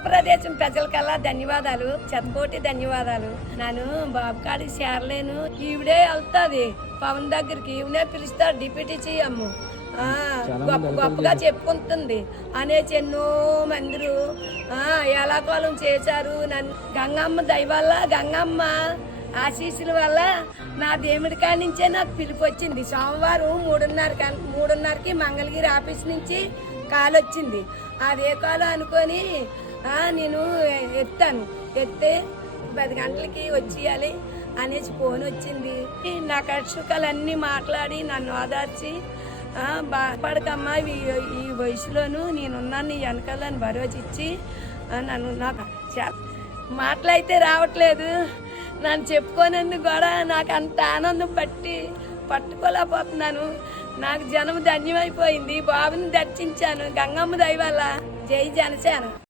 ఆంధ్రప్రదేశ్ ప్రజలకల్లా ధన్యవాదాలు, శతకోటి ధన్యవాదాలు. నేను బాబు కాడికి చేరలేను, ఈవిడే వెళ్తాది పవన్ దగ్గరికి, ఈవిడే పిలుస్తారు డిప్యూటీ సీఎం. గొప్పగా చెప్పుకుంటుంది అనేసి ఎన్నో మందిరు ఎలాకోలం చేశారు. నన్ను గంగమ్మ దయ వల్ల, గంగమ్మ ఆశీస్సుల వల్ల నా దేవుడి కాడి నుంచే నాకు పిలుపు వచ్చింది. సోమవారం 3:30కి మంగళగిరి ఆఫీస్ నుంచి కాల్ వచ్చింది. అదే కాలు అనుకొని నేను ఎత్తే 10 గంటలకి వచ్చేయాలి అనేసి ఫోన్ వచ్చింది. నా కష్టకాలన్నీ మాట్లాడి నన్ను ఓదార్చి బాధపడకమ్మా, ఈ వయసులోనూ నేనున్నాను నీ వెనకాలని భరోసా ఇచ్చి నన్ను నాకు మాటలైతే రావట్లేదు. నన్ను చెప్పుకోనందుకు కూడా నాకు అంత ఆనందం పట్టుకోలేకపోతున్నాను. నాకు జన్మ ధన్యమైపోయింది. బాబుని దర్శించాను గంగమ్మ దయ వల్ల. జై జనసేన.